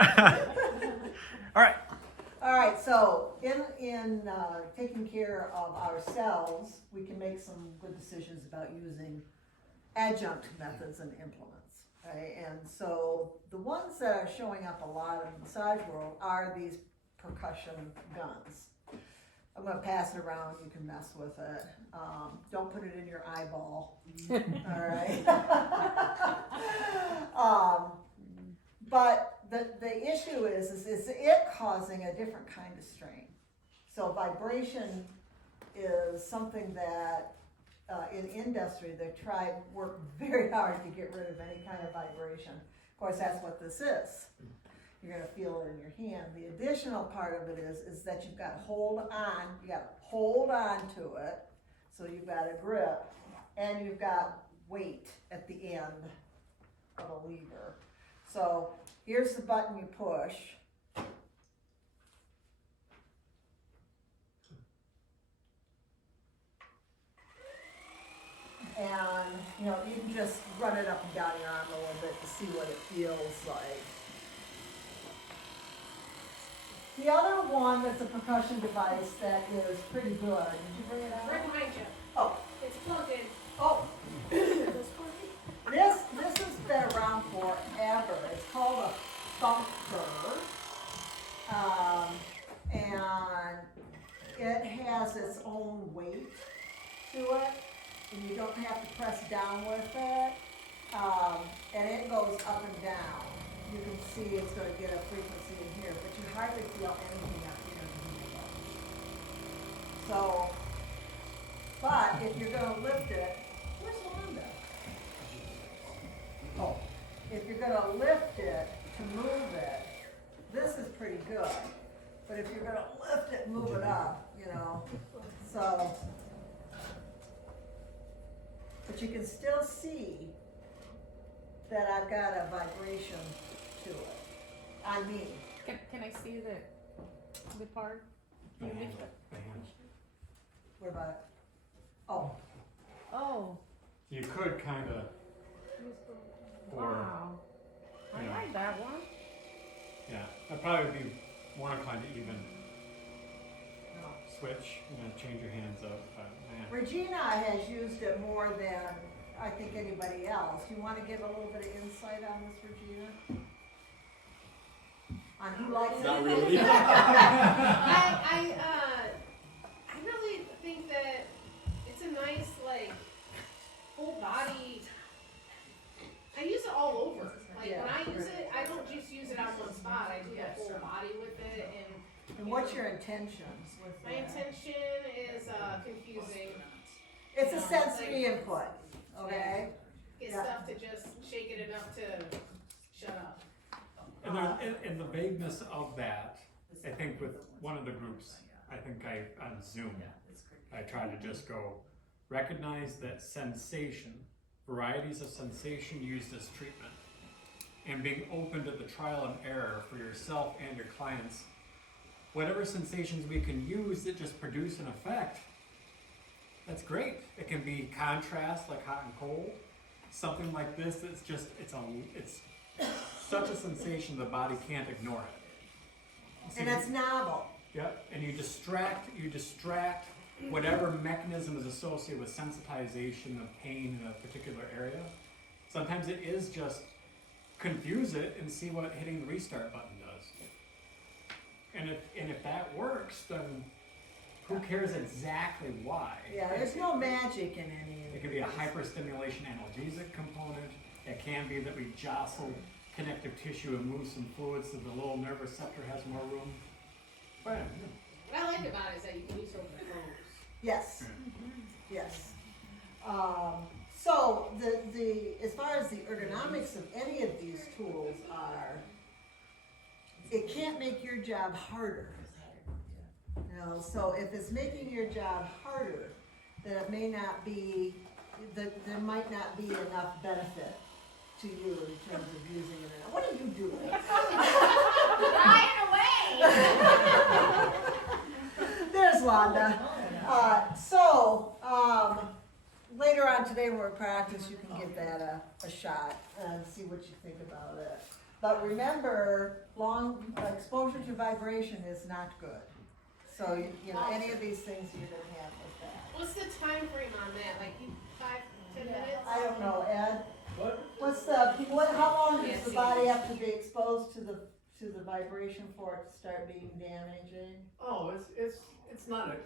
All right. All right, so in taking care of ourselves, we can make some good decisions about using adjunct methods and implements, right? And so the ones that are showing up a lot in the massage world are these percussion guns. I'm gonna pass it around, you can mess with it. Don't put it in your eyeball, all right? But the issue is it causing a different kind of strain. So vibration is something that in industry they work very hard to get rid of any kind of vibration. Of course, that's what this is. You're gonna feel it in your hand. The additional part of it is that you've got to hold on to it. So you've got a grip and you've got weight at the end of a lever. So here's the button you push. And you can just run it up and down your arm a little bit to see what it feels like. The other one that's a percussion device that is pretty good. Did you bring it out? Right behind you. Oh. It's plugged in. Oh. This has been around forever. It's called a thumper. And it has its own weight to it. And you don't have to press down with it. And it goes up and down. You can see it's going to get a frequency in here, but you hardly feel anything up here in the middle. So, but if you're going to lift it, where's Wanda? Oh, if you're going to lift it to move it, this is pretty good. But if you're going to lift it, move it up, so. But you can still see that I've got a vibration to it. I mean. Can I see the part? The hand. What about it? Oh. Oh. You could kind of, Wow. I like that one. yeah, I'd probably be more inclined to even switch, change your hands up. Regina has used it more than I think anybody else. You want to give a little bit of insight on this, Regina? On who likes it? Not really. I really think that it's a nice whole body. I use it all over. Yeah. When I use it, I don't just use it on one spot. I do the whole body with it. And what's your intentions with My that? intention is confusing. It's a sensory input, okay? Get Yeah. stuff to just shake it enough to shut up. And the vagueness of that, I think with one of the groups, I think on Zoom, I tried to just go, recognize that sensation, varieties of sensation used as treatment, and being open to the trial and error for yourself and your clients. Whatever sensations we can use that just produce an effect, that's great. It can be contrast, like hot and cold. Something like this that's just, it's such a sensation the body can't ignore it. And it's novel. Yep, and you distract whatever mechanism is associated with sensitization of pain in a particular area. Sometimes it is just confuse it and see what hitting the restart button does. And if that works, then who cares exactly why? Yeah, there's no magic in any of it. It could be a hyperstimulation analgesic component. It can be that we jostle connective tissue and move some fluids so the little nerve receptor has more room. But, What I like about it is that you can use it with clothes. Yes, yes. So as far as the ergonomics of any of these tools are, it can't make your job harder. So if it's making your job harder, then it may not be, there might not be enough benefit to you in terms of using it. What are you doing? Flying away! There's Wanda. Later on today when we practice, you can give that a shot and see what you think about it. But remember, long exposure to vibration is not good. So, you know, any of these things you're gonna have with that. What's the time frame on that? Like 5-10 minutes? I don't know, Ed, What? how long does the body have to be exposed to the vibration for it to start being damaging? Oh, it's not an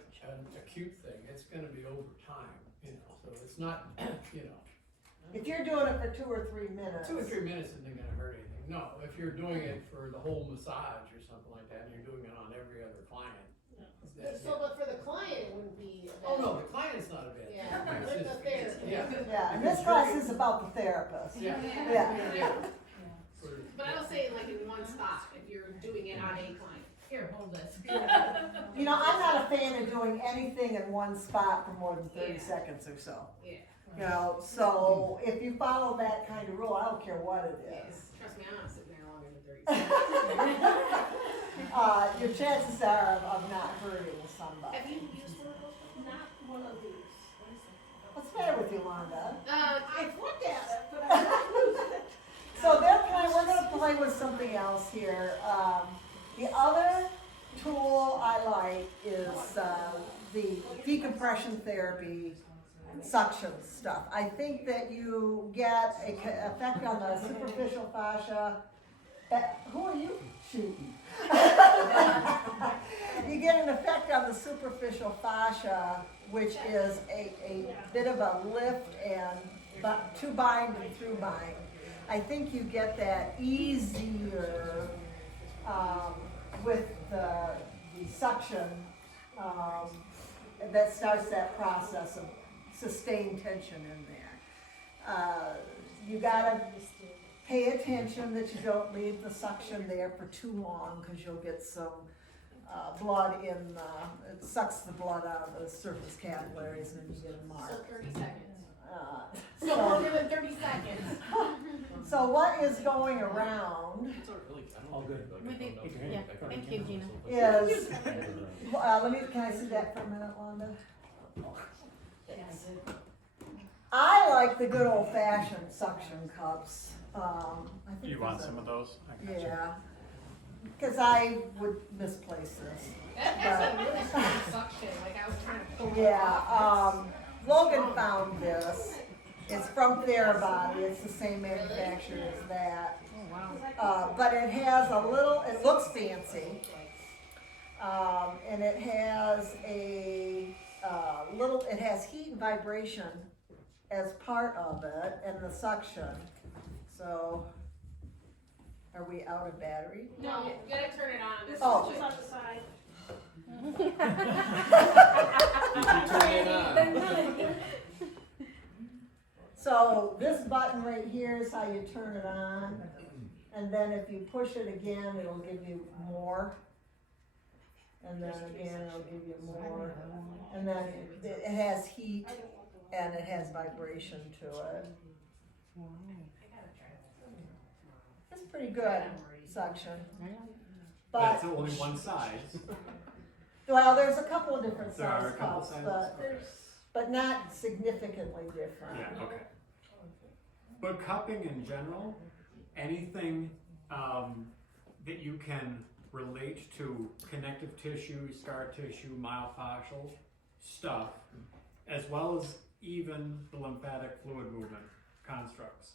acute thing, it's gonna be over time, you know, so it's not, you know, If you're doing it for 2 or 3 minutes. 2 or 3 minutes isn't gonna hurt anything. No, if you're doing it for the whole massage or something like that, and you're doing it on every other client. then- So, but for the client, it wouldn't be. a Oh, bad- no, the client's not a bad thing. Yeah, It's like just- the therapy. Yeah. Yeah, and this class is about the therapist. Yeah. Yeah. Yeah. For- But I don't say like in one spot, if you're doing it on a client. Here, hold this. You know, I'm not a fan of doing anything in one spot for more than 30 Yeah. seconds or so. Yeah. You know, so if you follow that kind of rule, I don't care what it is. Trust me, I'm not sitting there longer than 30 seconds. Your chances are of not hurting somebody. Have you used one of those? Not one of these. What's the matter with you, Londa? I've Looked at it, but I haven't used it. So we're gonna play with something else here. The other tool I like is the decompression therapy suction stuff. I think that you get a effect on the superficial fascia. Who are you shooting? You get an effect on the superficial fascia, which is a bit of a lift and to bind and through bind. I think you get that easier with the suction that starts that process of sustained tension in there. You gotta pay attention that you don't leave the suction there for too long because you'll get some blood in it sucks the blood out of the surface capillaries and then you get a mark. So 30 seconds. So So, longer than 30 seconds. so what is going around All good. Yeah, thank you, Gina. is, can I see that for a minute, Londa? I like the good old fashioned suction cups. I think You want there's a- some of those? I got you. Yeah, because I would misplace this. That's a really strong suction. Like I was trying to pull it Yeah, off. Logan found this. It's from Therabody. It's the same manufacturer as that. But it has a little, it looks fancy. And it has a it has heat and vibration as part of it and the suction. So, are we out of battery? No, you gotta turn it on. This Oh. is Just on just, the side. So this button right here is how you turn it on, and then if you push it again, it'll give you more. And then again, it'll give you more. And then it has heat and it has vibration to it. It's pretty good suction. But, That's only one size. well, there's a couple of different There are size a couple cups, sizes. but, Okay. but not significantly different. Yeah, okay. But cupping in general, anything that you can relate to connective tissue, scar tissue, myofascial stuff, as well as even the lymphatic fluid movement constructs.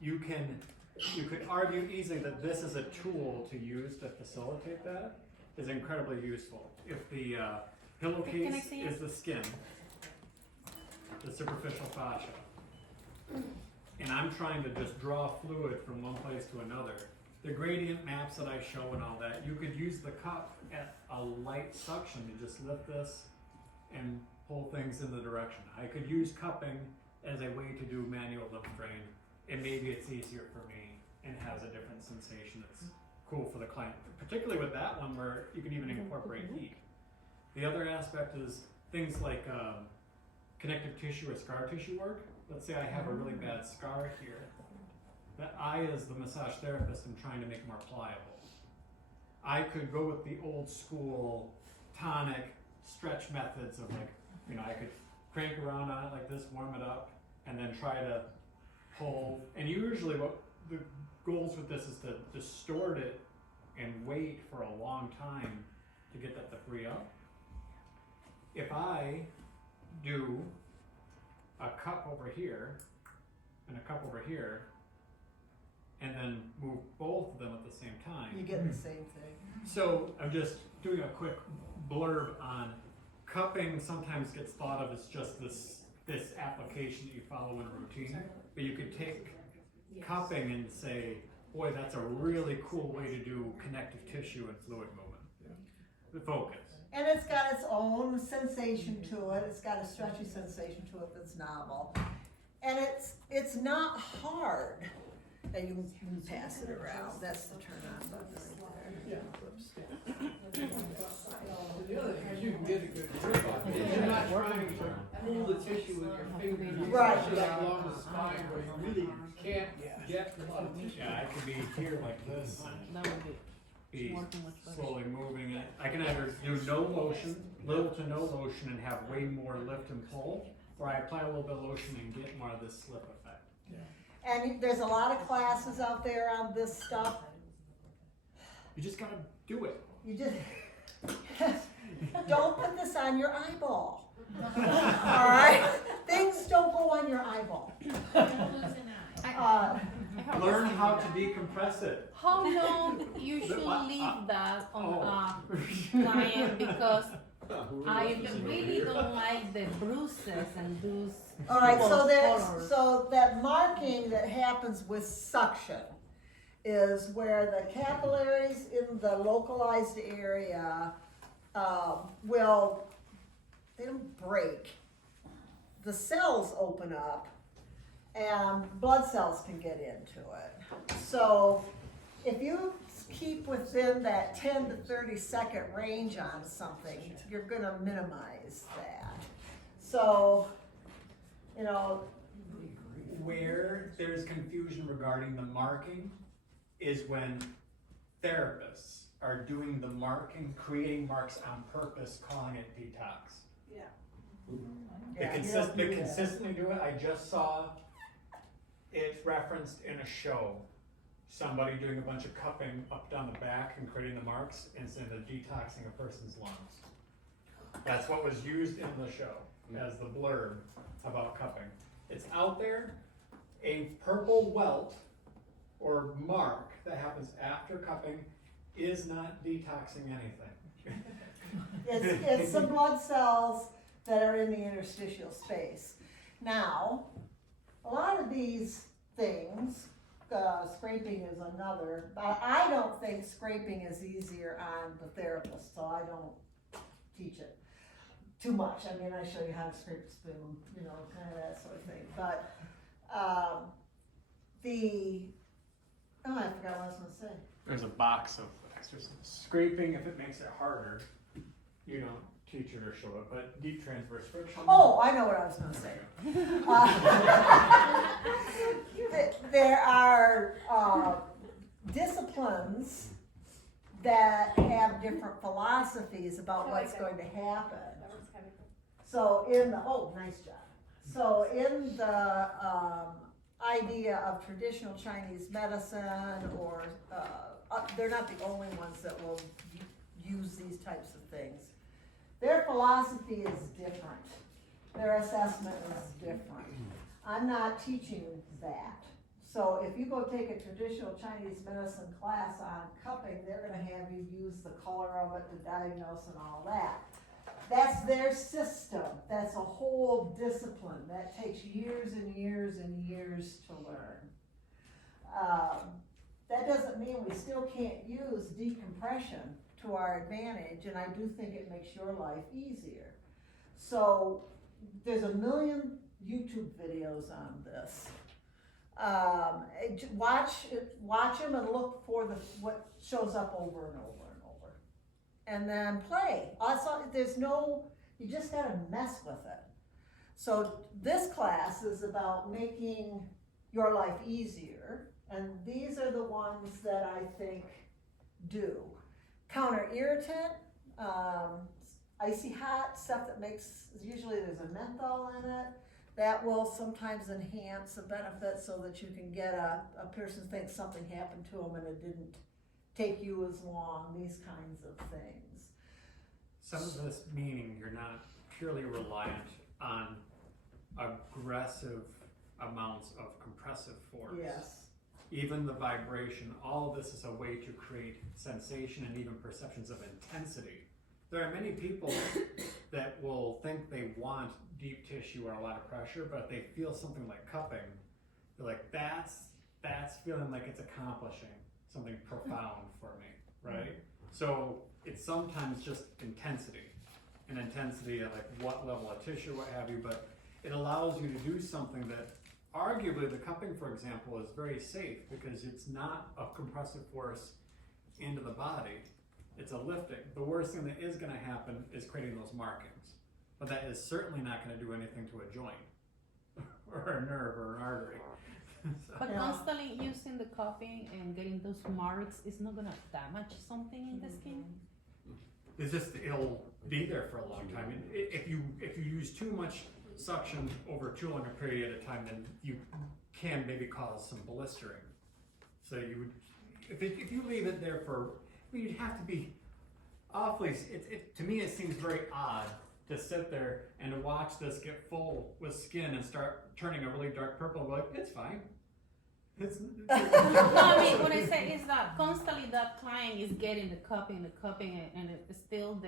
You could argue easily that this is a tool to use to facilitate that, is incredibly useful. If the Can I pillowcase see it? is the skin, the superficial fascia, and I'm trying to just draw fluid from one place to another, the gradient maps that I show and all that, you could use the cup at a light suction to just lift this and pull things in the direction. I could use cupping as a way to do manual lymph drain, and maybe it's easier for me and has a different sensation that's cool for the client, particularly with that one where you can even incorporate heat. The other aspect is things like connective tissue or scar tissue work. Let's say I have a really bad scar here, that I, as the massage therapist, am trying to make more pliable. I could go with the old school tonic stretch methods of like, I could crank around on it like this, warm it up, and then try to pull. And usually what the goals with this is to distort it and wait for a long time to get that to free up. If I do a cup over here and a cup over here, and then move both of them at the same time. You get the same thing. So I'm just doing a quick blurb on cupping. Sometimes gets thought of as just this application that you follow in a routine, but you could take cupping and say, boy, that's a really cool way to do connective tissue and fluid movement. The focus. And it's got its own sensation to it. It's got a stretchy sensation to it that's novel. And it's not hard. And you can pass it around. That's the turn on button right there. The other thing is you can get a good grip on it. You're not trying to pull the tissue with your fingers. Right. Especially along the spine where you really can't get a lot of tissue. Yeah, I could be here like this and That would be be working much better. slowly moving it. I can either do no lotion, little to no lotion, and have way more lift and pull, or I apply a little bit of lotion and get more of this slip effect. And there's a lot of classes out there on this stuff. You just gotta do it. You just don't put this on your eyeball. Alright? Things don't go on your eyeball. Learn how to decompress it. How long you should leave that on a client, because I really don't like the bruises and those. Alright, so colors. so that marking that happens with suction is where the capillaries in the localized area they don't break. The cells open up and blood cells can get into it. So if you keep within that 10 to 30 second range on something, you're gonna minimize that. So, you know, Where there's confusion regarding the marking is when therapists are doing the marking, creating marks on purpose, calling it detox. Yeah. They consistently do it. I just saw it referenced in a show. Somebody doing a bunch of cupping up down the back and creating the marks instead of detoxing a person's lungs. That's what was used in the show as the blurb about cupping. It's out there. A purple welt or mark that happens after cupping is not detoxing anything. it's the blood cells that are in the interstitial space. Now, a lot of these things, scraping is another, but I don't think scraping is easier on the therapist, so I don't teach it too much. I mean, I show you how to scrape a spoon, you know, kind of that sort of thing. But I forgot what I was gonna say. There's a box of exercises. Scraping, if it makes it harder, you don't teach it or show it, but deep transverse friction. Oh, I know what I was gonna say. There are disciplines that have different philosophies about what's going to happen. So nice job. So in the idea of traditional Chinese medicine, or they're not the only ones that will use these types of things. Their philosophy is different. Their assessment is different. I'm not teaching that. So if you go take a traditional Chinese medicine class on cupping, they're gonna have you use the color of it to diagnose and all that. That's their system. That's a whole discipline. That takes years and years and years to learn. That doesn't mean we still can't use decompression to our advantage, and I do think it makes your life easier. So there's a million YouTube videos on this. Watch them and look for what shows up over and over and over, and then play. Also, you just gotta mess with it. So this class is about making your life easier, and these are the ones that I think do. Counter irritant, icy hot, stuff that usually there's a menthol in it. that will sometimes enhance a benefit so that you can get a person thinks something happened to them and it didn't take you as long, these kinds of things. Some of this meaning you're not purely reliant on aggressive amounts of compressive force. Yes. Even the vibration, all of this is a way to create sensation and even perceptions of intensity. There are many people that will think they want deep tissue or a lot of pressure, but if they feel something like cupping, they're like, that's feeling like it's accomplishing something profound for me, right? So it's sometimes just intensity, and intensity at like what level of tissue, what have you, but it allows you to do something that arguably the cupping, for example, is very safe because it's not a compressive force into the body, it's a lifting. The worst thing that is going to happen is creating those markings, but that is certainly not going to do anything to a joint or a nerve or an artery. So, But Yeah. constantly using the cupping and getting those marks is not gonna damage something in the skin. it's just, it'll be there for a long time. And if you use too much suction over too long a period of time, then you can maybe cause some blistering. So you would, if you leave it there for, I mean, you'd have to be awfully, to me it seems very odd to sit there and to watch this get full with skin and start turning a really dark purple and be like, it's fine. It's, No, I mean, what I say is that constantly that client is getting the cupping, and it's still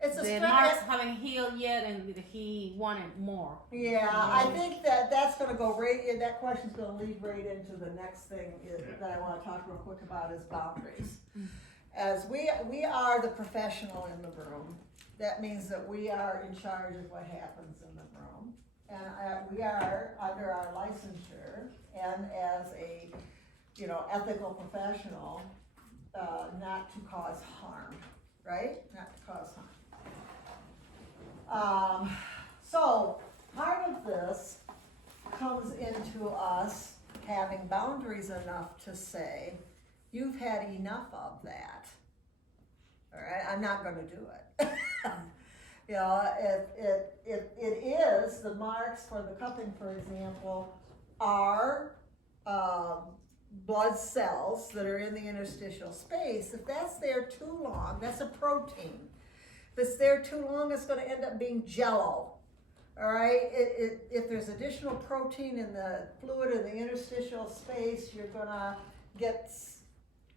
It's a the stress. marks haven't healed yet, and he wanted more. Yeah, I think that's gonna go right, that question's gonna lead right into the next thing that I wanna talk real quick about is boundaries. As we are the professional in the room, that means that we are in charge of what happens in the room. And we are under our licensure and as a, ethical professional, not to cause harm, right? Not to cause harm. So part of this comes into us having boundaries enough to say, you've had enough of that. All right, I'm not gonna do it. It is, the marks for the cupping, for example, are blood cells that are in the interstitial space. If that's there too long, that's a protein. If it's there too long, it's gonna end up being jello. All right, if there's additional protein in the fluid in the interstitial space, you're gonna get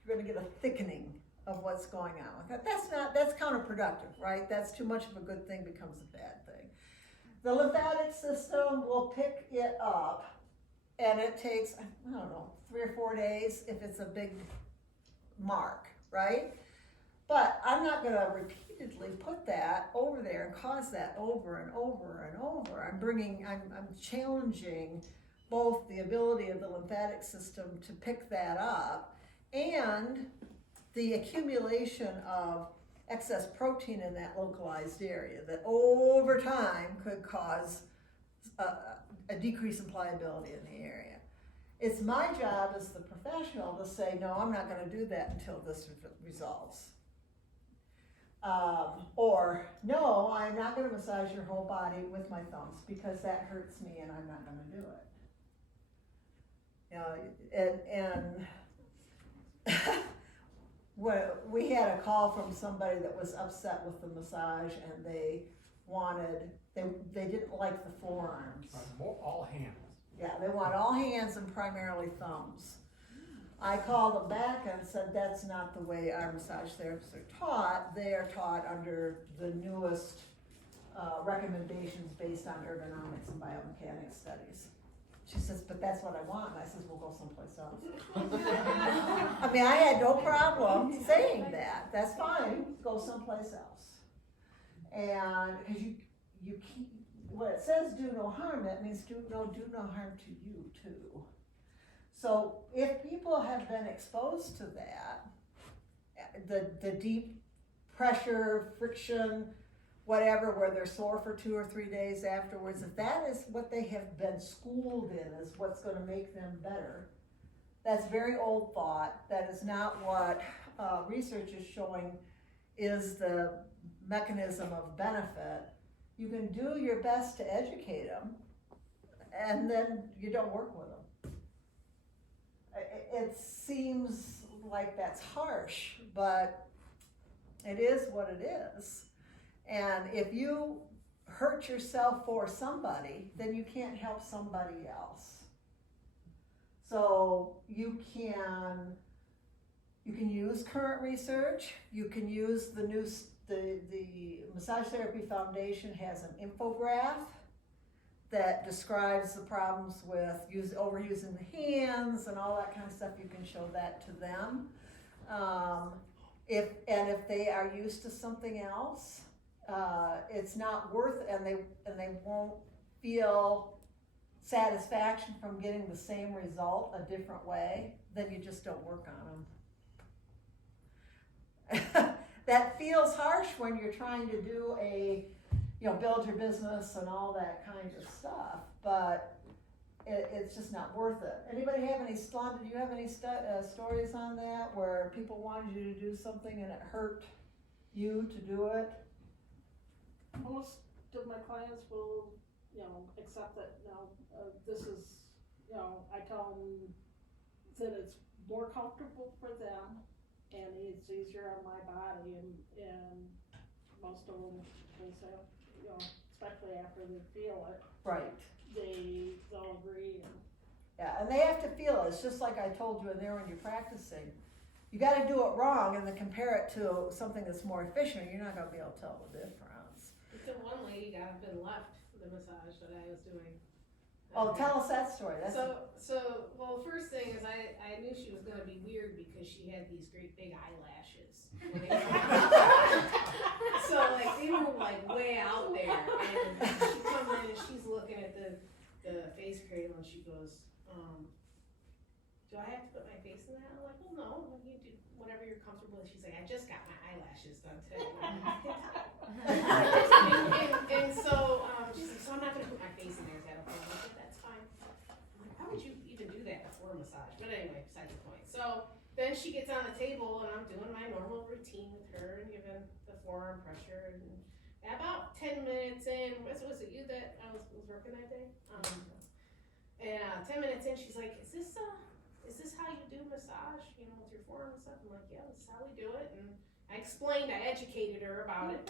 a thickening of what's going on with that. That's counterproductive, right? That's too much of a good thing becomes a bad thing. The lymphatic system will pick it up, and it takes, I don't know, 3 or 4 days if it's a big mark, right? But I'm not gonna repeatedly put that over there and cause that over and over and over. I'm challenging both the ability of the lymphatic system to pick that up and the accumulation of excess protein in that localized area that over time could cause a decrease in pliability in the area. It's my job as the professional to say, no, I'm not gonna do that until this resolves. Or, no, I'm not gonna massage your whole body with my thumbs because that hurts me and I'm not gonna do it. Well, we had a call from somebody that was upset with the massage and they didn't like the forearms. all hands. Yeah, they want all hands and primarily thumbs. I called them back and said, that's not the way our massage therapists are taught. They are taught under the newest recommendations based on ergonomics and biomechanics studies. She says, but that's what I want. And I says, we'll go someplace else. I mean, I had no problem saying that. That's fine, go someplace else. And, because you keep, when it says do no harm, that means do no harm to you too. So if people have been exposed to that, the deep pressure, friction, whatever, where they're sore for 2 or 3 days afterwards, if that is what they have been schooled in is what's going to make them better, that's very old thought. That is not what research is showing is the mechanism of benefit. You can do your best to educate them, and then you don't work with them. It seems like that's harsh, but it is what it is. And if you hurt yourself for somebody, then you can't help somebody else. So you can use current research, you can use the Massage Therapy Foundation has an infograph that describes the problems with overusing the hands and all that kind of stuff. You can show that to them. If they are used to something else, it's not worth it, and they won't feel satisfaction from getting the same result a different way, then you just don't work on them. That feels harsh when you're trying to do build your business and all that kind of stuff, but it's just not worth it. Anybody have any, Slon, did you have any stories on that where people wanted you to do something and it hurt you to do it? Most of my clients will, accept that, this is, I tell them that it's more comfortable for them and it's easier on my body, and most of them will say, especially after they feel it, Right. they'll agree. Yeah, and they have to feel it. It's just like I told you in there when you're practicing. You gotta do it wrong and then compare it to something that's more efficient. You're not gonna be able to tell the difference. The one lady got up and left the massage that I was doing. Oh, tell us that story. Well, first thing is I knew she was gonna be weird because she had these great big eyelashes. So like they were like way out there, and she comes in and she's looking at the face cradle and she goes, do I have to put my face in that? I'm like, well, no, you do whatever you're comfortable with. She's like, I just got my eyelashes done today. and so she's like, so I'm not gonna put my face in there. Is that okay? I'm like, that's fine. I'm like, why would you even do that before a massage? But anyway, besides the point. So then she gets on the table and I'm doing my normal routine with her and giving the forearm pressure. And about 10 minutes in, was it you that I was working that day? And 10 minutes in, she's like, is this how you do massage, with your forearm and stuff? I'm like, yeah, this is how we do it. And I explained, I educated her about it.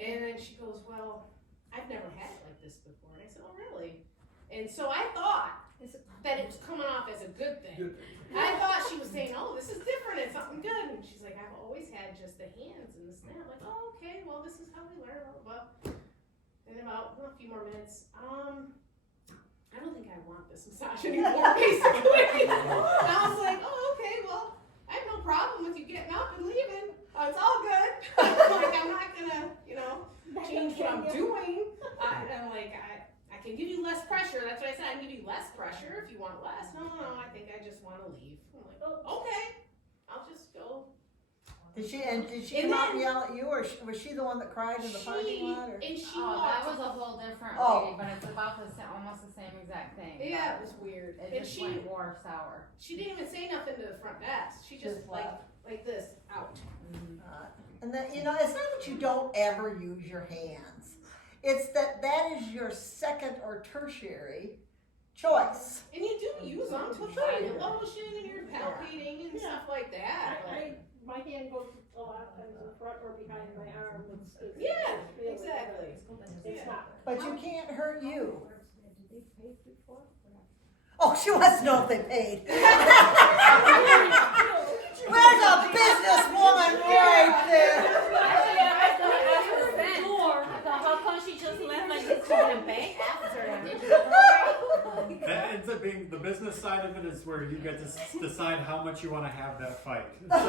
And then she goes, well, I've never had it like this before. And I said, oh, really? And so I thought that it was coming off as a good thing. I thought she was saying, oh, this is different, it's something good. And she's like, I've always had just the hands and the snap. I'm like, oh, okay, well, this is how we learn. Blah, blah. And about a few more minutes, I don't think I want this massage anymore, basically. And I was like, oh, okay, well, I have no problem with you getting up and leaving. It's all good. Like, I'm not gonna, change what I'm doing. I'm like, I can give you less pressure. That's what I said. I can give you less pressure if you want less. No, I think I just want to leave. I'm like, oh, okay, I'll just go. Did she come out and yell at you, or was she the one that cried in the parking lot? Or? That was a whole different lady, but it's about almost the same exact thing. Yeah, it was weird. It just went more sour. She didn't even say nothing to the front desk. She just like this out. And then it's not that you don't ever use your hands. It's that is your second or tertiary choice. And you do use them to put your lotion and you're palpating and stuff like that. My hand goes a lot in the front or behind my arm. Yeah, exactly. It's not. But you can't hurt you. Did they pay before? Oh, she wants to know if they paid. There's a businesswoman right there. How come she just left like this to the bank after? That ends up being the business side of it is where you get to decide how much you want to have that fight. Because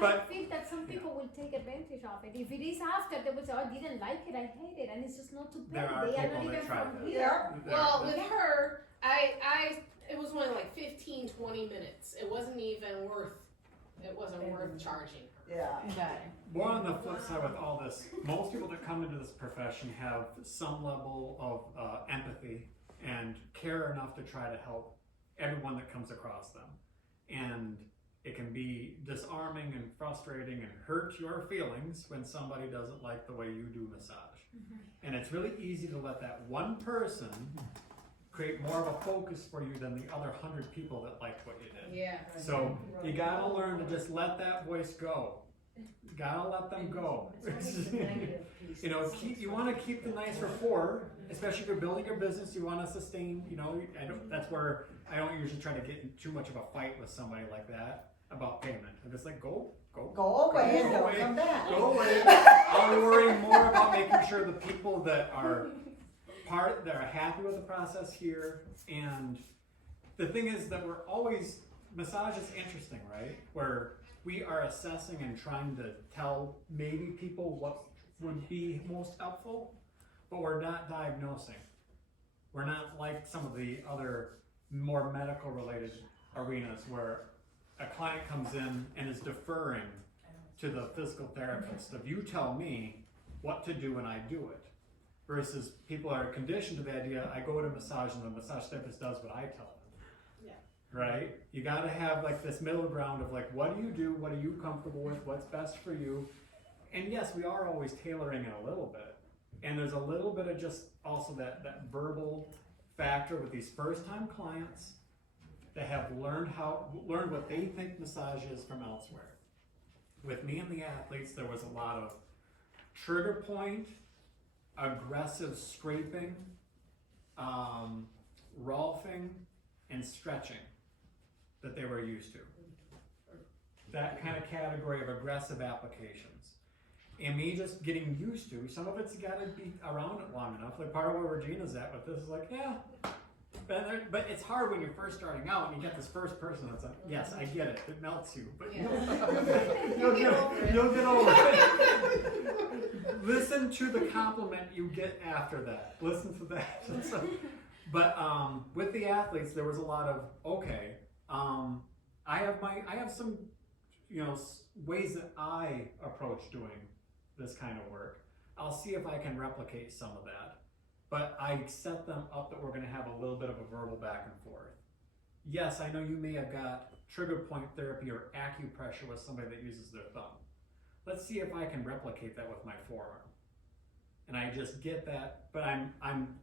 But- I feel that some people will take advantage of it. If it is after, they will say, oh, I didn't like it, I hate it, and it's just not to pay. There are They are people not that even try from that. here. Well, with her, it was only like 15, 20 minutes. It wasn't even worth charging her. Yeah. More on the flip side with all this, most people that come into this profession have some level of empathy and care enough to try to help everyone that comes across them. And it can be disarming and frustrating and hurt your feelings when somebody doesn't like the way you do massage. And it's really easy to let that one person create more of a focus for you than the other 100 people that liked what you did. Yeah. So you gotta learn to just let that voice go. You gotta let them go. You know, you want to keep the nice rapport, especially if you're building your business. You want to sustain. You know, that's where I don't usually try to get in too much of a fight with somebody like that about payment. I'm just like, go away and don't away. come back. Go away. I'll worry more about making sure the people that are happy with the process here. And the thing is that we're always, massage is interesting, right? Where we are assessing and trying to tell maybe people what would be most helpful, but we're not diagnosing. We're not like some of the other more medical related arenas where a client comes in and is deferring to the physical therapist. If you tell me what to do and I do it, versus people are conditioned to the idea, I go to massage and the massage therapist does what I tell them. Right? You gotta have like this middle ground of like, what do you do? What are you comfortable with? What's best for you? And yes, we are always tailoring it a little bit. And there's a little bit of just also that verbal factor with these first time clients that have learned what they think massage is from elsewhere. With me and the athletes, there was a lot of trigger point, aggressive scraping, rolfing, and stretching that they were used to. That kind of category of aggressive applications. And me just getting used to, some of it's gotta be around it long enough. Like part of where Regina's at with this is like, yeah. But it's hard when you're first starting out and you get this first person that's like, yes, I get it, it melts you. But you'll get over it. Listen to the compliment you get after that. Listen to that. But with the athletes, there was a lot of, okay, I have some, ways that I approach doing this kind of work. I'll see if I can replicate some of that. But I set them up that we're going to have a little bit of a verbal back and forth. Yes, I know you may have got trigger point therapy or acupressure with somebody that uses their thumb. Let's see if I can replicate that with my forearm. And I just get that, but I'm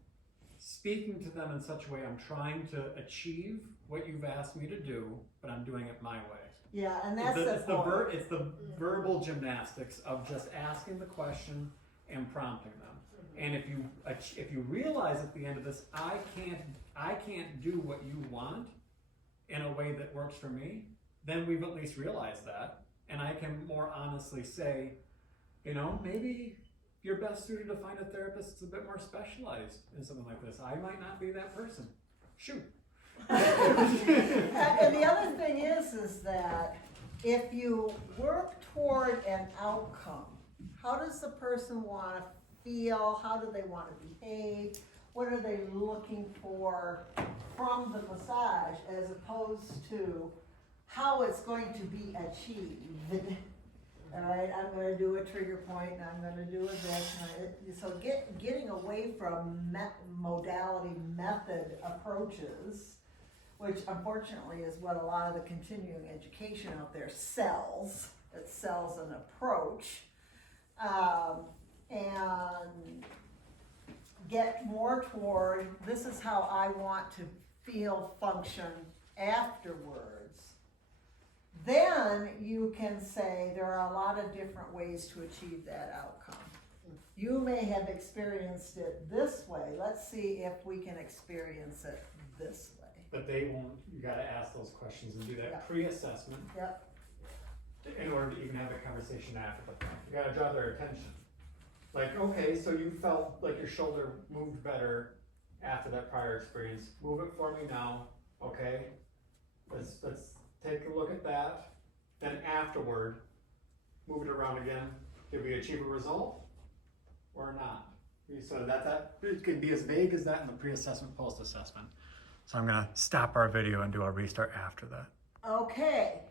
speaking to them in such a way I'm trying to achieve what you've asked me to do, but I'm doing it my way. Yeah, and that's It's point. the verbal gymnastics of just asking the question and prompting them. And if you realize at the end of this, I can't do what you want in a way that works for me, then we've at least realized that, and I can more honestly say, maybe you're best suited to find a therapist that's a bit more specialized in something like this. I might not be that person. Shoot. And the other thing is that if you work toward an outcome, how does the person want to feel? How do they want to behave? What are they looking for from the massage as opposed to how it's going to be achieved? All right, I'm going to do a trigger point and I'm going to do a this. So getting away from modality method approaches, which unfortunately is what a lot of the continuing education out there sells. It sells an approach. And get more toward, this is how I want to feel, function afterwards. Then you can say there are a lot of different ways to achieve that outcome. You may have experienced it this way. Let's see if we can experience it this way. But they won't, you gotta ask those questions and do that pre-assessment. Yep. In order to even have a conversation after the fact. You gotta draw their attention. Like, okay, so you felt like your shoulder moved better after that prior experience. Move it for me now, okay? Let's take a look at that. Then afterward, move it around again. Did we achieve a result or not? So that it can be as vague as that in the pre-assessment, post-assessment. So I'm gonna stop our video and do a restart after that. Okay,